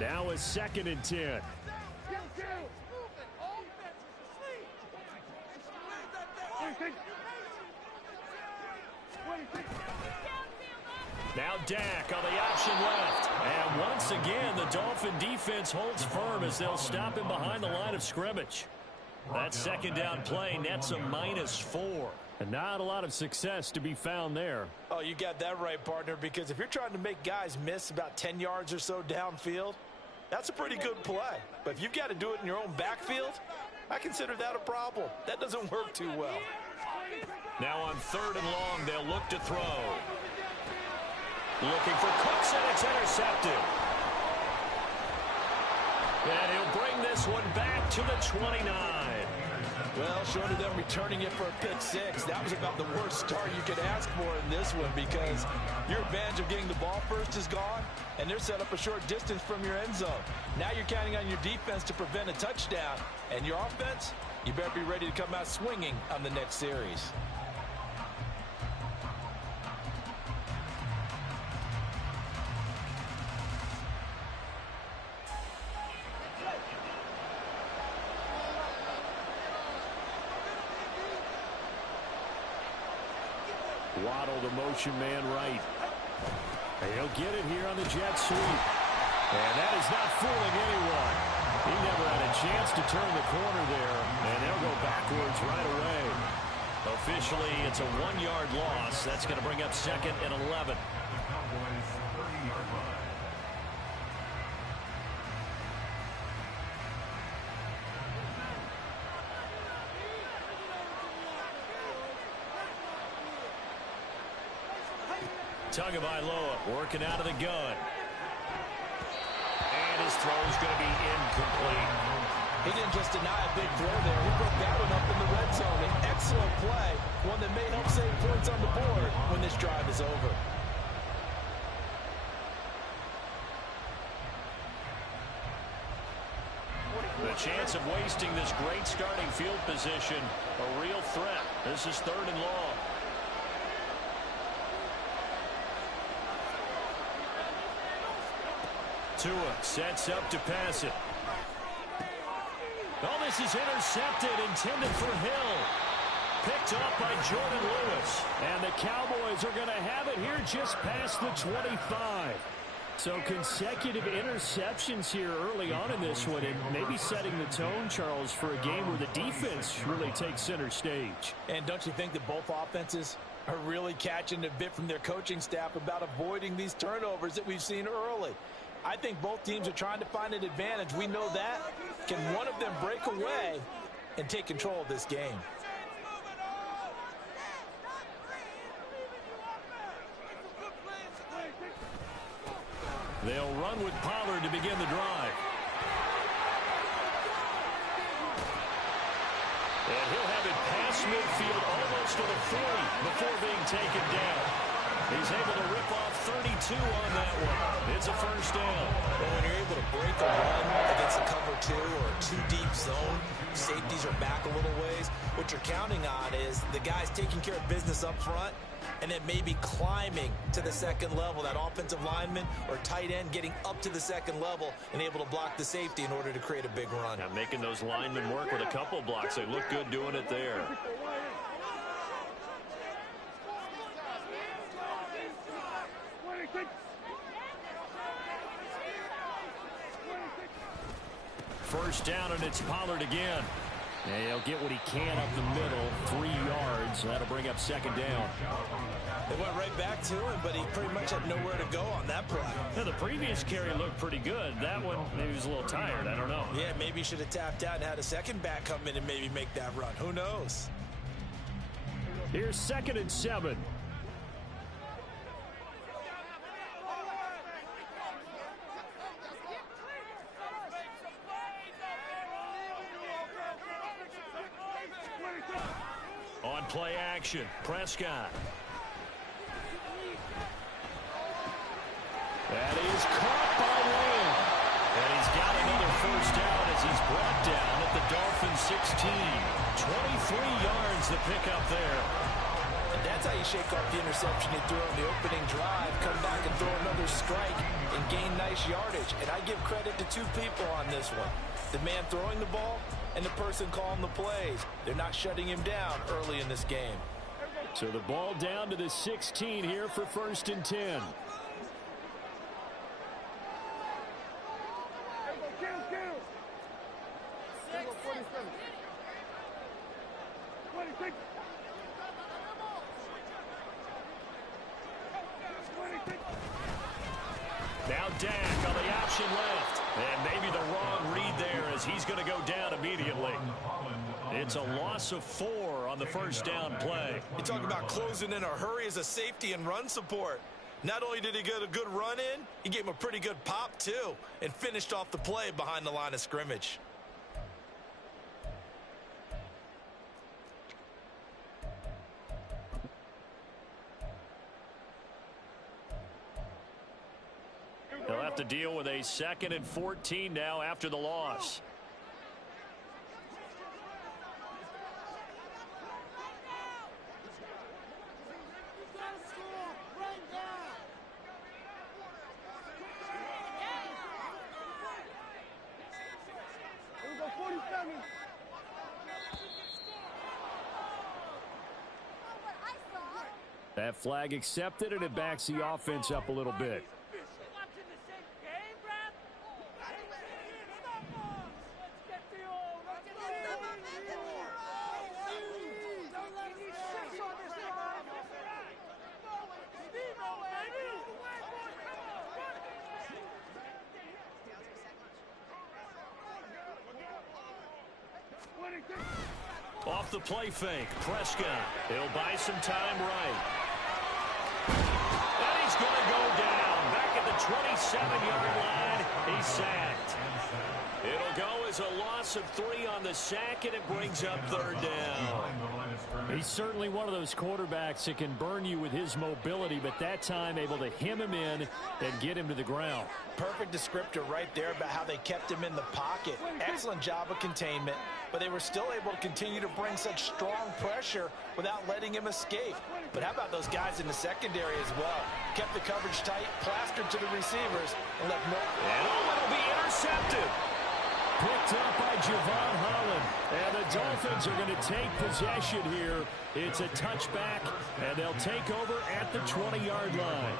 Now a 2nd and 10. Now Dak on the option left. And once again, the Dolphin defense holds firm as they'll stop him behind the line of scrimmage. That 2nd down play nets a -4. And not a lot of success to be found there. Oh, you got that right, partner, because if you're trying to make guys miss about 10 yards or so downfield, that's a pretty good play. But if you've got to do it in your own backfield, I consider that a problem. That doesn't work too well. Now on 3rd and long, they'll look to throw. Looking for Cooks, and it's intercepted. And he'll bring this one back to the 29. Well, short of them returning it for a pick 6, that was about the worst start you could ask for in this one, because your advantage of getting the ball first is gone, and they're set up a short distance from your end zone. Now you're counting on your defense to prevent a touchdown, and your offense, you better be ready to come out swinging on the next series. Waddle, the motion man right. He'll get it here on the jet sweep. And that is not fooling anyone. He never had a chance to turn the corner there, and they'll go backwards right away. Officially, it's a 1-yard loss. That's going to bring up 2nd and 11. Tagovailoa working out of the gun. And his throw is going to be incomplete. He didn't just deny a big throw there. He put that one up in the red zone. An excellent play. One that may help save points on the board when this drive is over. The chance of wasting this great starting field position, a real threat. This is 3rd and long. Tua sets up to pass it. Oh, this is intercepted, intended for Hill. Picked up by Jordan Lewis. And the Cowboys are going to have it here just past the 25. So consecutive interceptions here early on in this one, and maybe setting the tone, Charles, for a game where the defense really takes center stage. And don't you think that both offenses are really catching a bit from their coaching staff about avoiding these turnovers that we've seen early? I think both teams are trying to find an advantage. We know that. Can one of them break away and take control of this game? They'll run with Pollard to begin the drive. And he'll have it past midfield almost to the 40 before being taken down. He's able to rip off 32 on that one. It's a 1st down. Well, when you're able to break a run against a cover 2 or a 2-deep zone, safeties are back a little ways. What you're counting on is the guys taking care of business up front and then maybe climbing to the 2nd level. That offensive lineman or tight end getting up to the 2nd level and able to block the safety in order to create a big run. Now making those linemen work with a couple blocks. They look good doing it there. First down, and it's Pollard again. And he'll get what he can up the middle, 3 yards. That'll bring up 2nd down. They went right back to him, but he pretty much had nowhere to go on that play. Now, the previous carry looked pretty good. That one, maybe he was a little tired. I don't know. Yeah, maybe he should have tapped out and had a second back come in and maybe make that run. Who knows? Here's 2nd and 7. On play action, Prescott. That is caught by Lamb. And he's got another 1st down as he's brought down at the Dolphins 16. 23 yards to pick up there. And that's how you shake off the interception you threw on the opening drive. Come back and throw another strike and gain nice yardage. And I give credit to two people on this one. The man throwing the ball and the person calling the plays. They're not shutting him down early in this game. So the ball down to the 16 here for 1st and 10. Now Dak on the option left. And maybe the wrong read there as he's going to go down immediately. It's a loss of 4 on the first down play. You talk about closing in a hurry as a safety and run support. Not only did he get a good run in, he gave him a pretty good pop too and finished off the play behind the line of scrimmage. They'll have to deal with a 2nd and 14 now after the loss. That flag accepted, and it backs the offense up a little bit. Off the play fake, Prescott. He'll buy some time right. And he's going to go down. Back at the 27-yard line, he's sacked. It'll go as a loss of 3 on the sack, and it brings up 3rd down. He's certainly one of those quarterbacks that can burn you with his mobility, but that time able to hem him in and get him to the ground. Perfect descriptor right there about how they kept him in the pocket. Excellent job of containment, but they were still able to continue to bring such strong pressure without letting him escape. But how about those guys in the secondary as well? Kept the coverage tight, plastered to the receivers, and left no... And it'll be intercepted. Picked up by Javon Holland. And the Dolphins are going to take possession here. It's a touchback, and they'll take over at the 20-yard line.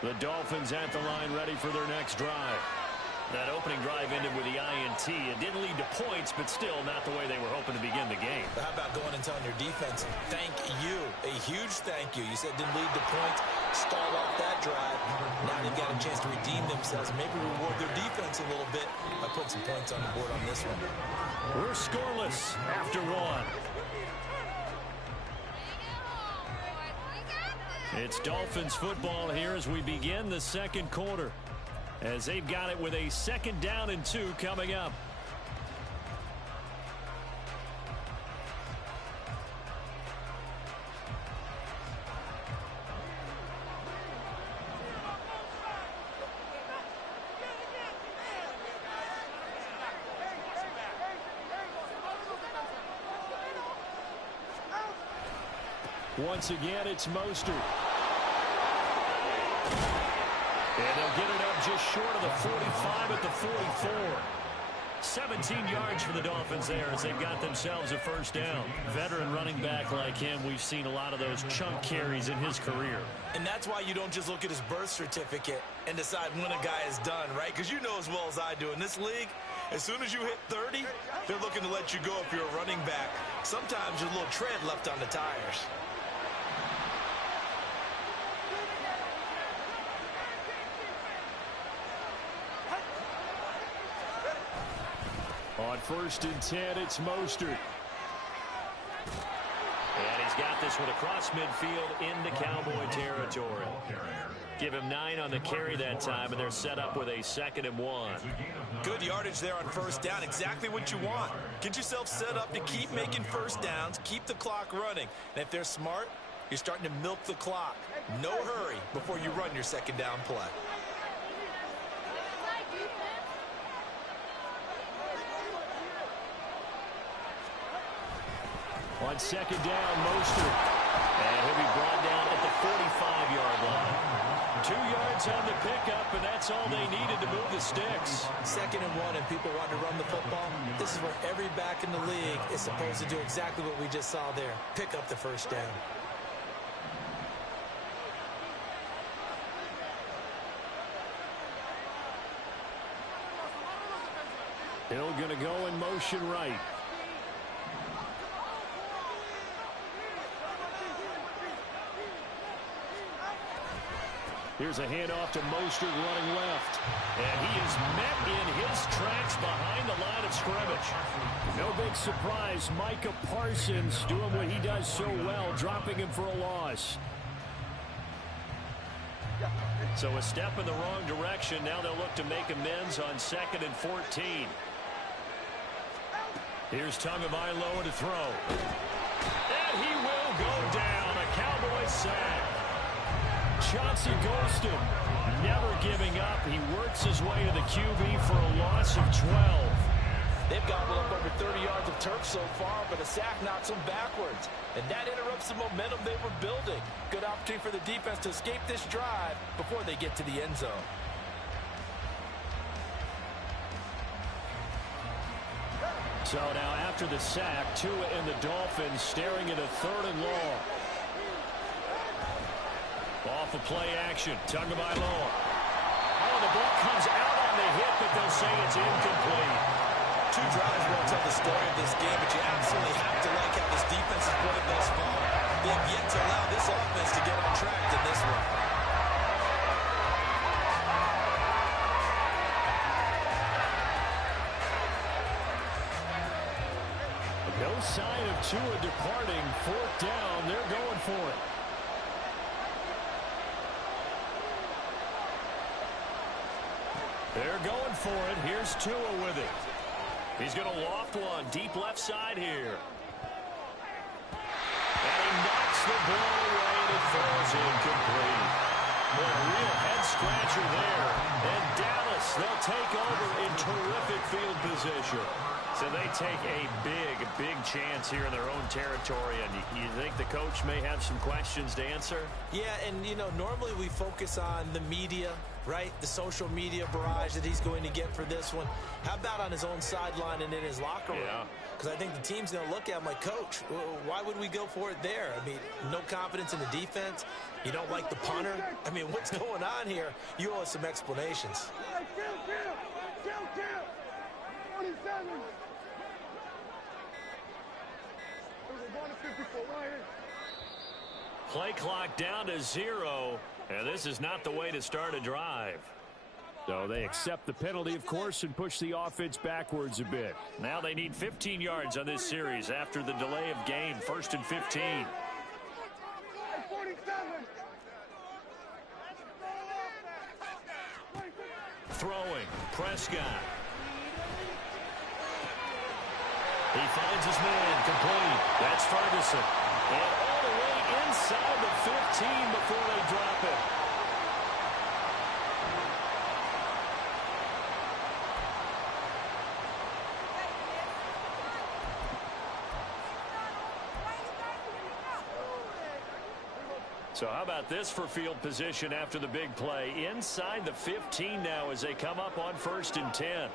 The Dolphins at the line ready for their next drive. That opening drive ended with the INT. It didn't lead to points, but still not the way they were hoping to begin the game. But how about going and telling your defense, thank you, a huge thank you. You said it didn't lead to points, stalled off that drive. Now they've got a chance to redeem themselves, maybe reward their defense a little bit by putting some points on the board on this one. We're scoreless after 1. It's Dolphins football here as we begin the second quarter, as they've got it with a 2nd down and 2 coming up. Once again, it's Mostert. And they'll get it up just short of the 45 at the 44. 17 yards for the Dolphins there as they've got themselves a 1st down. Veteran running back like him, we've seen a lot of those chunk carries in his career. And that's why you don't just look at his birth certificate and decide when a guy is done, right? Because you know as well as I do, in this league, as soon as you hit 30, they're looking to let you go if you're a running back. Sometimes there's a little tread left on the tires. On 1st and 10, it's Mostert. And he's got this one across midfield into Cowboy territory. Give him 9 on the carry that time, and they're set up with a 2nd and 1. Good yardage there on 1st down. Exactly what you want. Get yourself set up to keep making 1st downs, keep the clock running. And if they're smart, you're starting to milk the clock. No hurry before you run your 2nd down play. On second down, Mostert. And he'll be brought down at the 45-yard line. 2 yards on the pickup, and that's all they needed to move the sticks. 2nd and 1, and people want to run the football. This is where every back in the league is supposed to do exactly what we just saw there. Pick up the first down. Hill going to go in motion right. Here's a handoff to Mostert running left. And he is met in his tracks behind the line of scrimmage. No big surprise. Micah Parsons doing what he does so well, dropping him for a loss. So a step in the wrong direction. Now they'll look to make amends on 2nd and 14. Here's Tagovailoa to throw. And he will go down. A Cowboys sack. Chauncey Golston never giving up. He works his way to the QB for a loss of 12. They've gotten up over 30 yards of turf so far, but a sack knocks them backwards. And that interrupts the momentum they were building. Good opportunity for the defense to escape this drive before they get to the end zone. So now after the sack, Tua and the Dolphins staring at a 3rd and long. Off of play action, Tagovailoa. Oh, the ball comes out on the hit, but they'll say it's incomplete. 2 drives won't tell the story of this game, but you absolutely have to like how this defense has played thus far. They have yet to allow this offense to get on track in this one. No sign of Tua departing. 4th down, they're going for it. They're going for it. Here's Tua with it. He's going to loft one deep left side here. And he knocks the ball away, and it falls incomplete. Boy, a real head-scratcher there. And Dallas, they'll take over in terrific field position. So they take a big chance here in their own territory. And you think the coach may have some questions to answer? Yeah, and, you know, normally we focus on the media, right? The social media barrage that he's going to get for this one. How about on his own sideline and in his locker room? Yeah. Because I think the team's going to look at him like, Coach, why would we go for it there? I mean, no confidence in the defense. You don't like the punter. I mean, what's going on here? You owe us some explanations. Play clock down to 0, and this is not the way to start a drive. So they accept the penalty, of course, and push the offense backwards a bit. Now they need 15 yards on this series after the delay of game. 1st and 15. Throwing, Prescott. He finds his man, complete. That's Ferguson. And all the way inside the 15 before they drop it. So how about this for field position after the big play? Inside the 15 now as they come up on 1st and 10.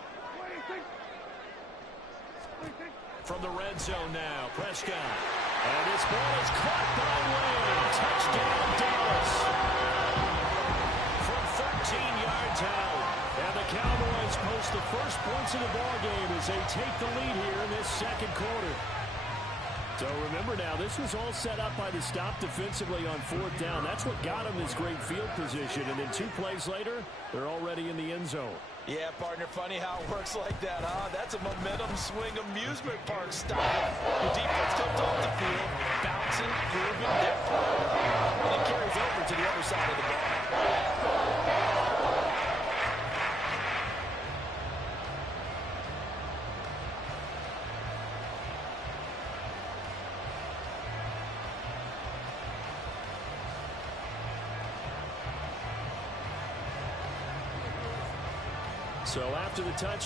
From the red zone now, Prescott. And this ball is caught by Wayne. Touchdown, Dallas. From 13 yards out. And the Cowboys post the first points of the ballgame as they take the lead here in this 2nd quarter. So remember now, this was all set up by the stop defensively on 4th down. That's what got them this great field position. And then 2 plays later, they're already in the end zone. Yeah, partner, funny how it works like that, huh? That's a momentum swing amusement park style. The defense comes off the field, bouncing, grooving, they're and it carries over to the other side of the ball. So after the touch.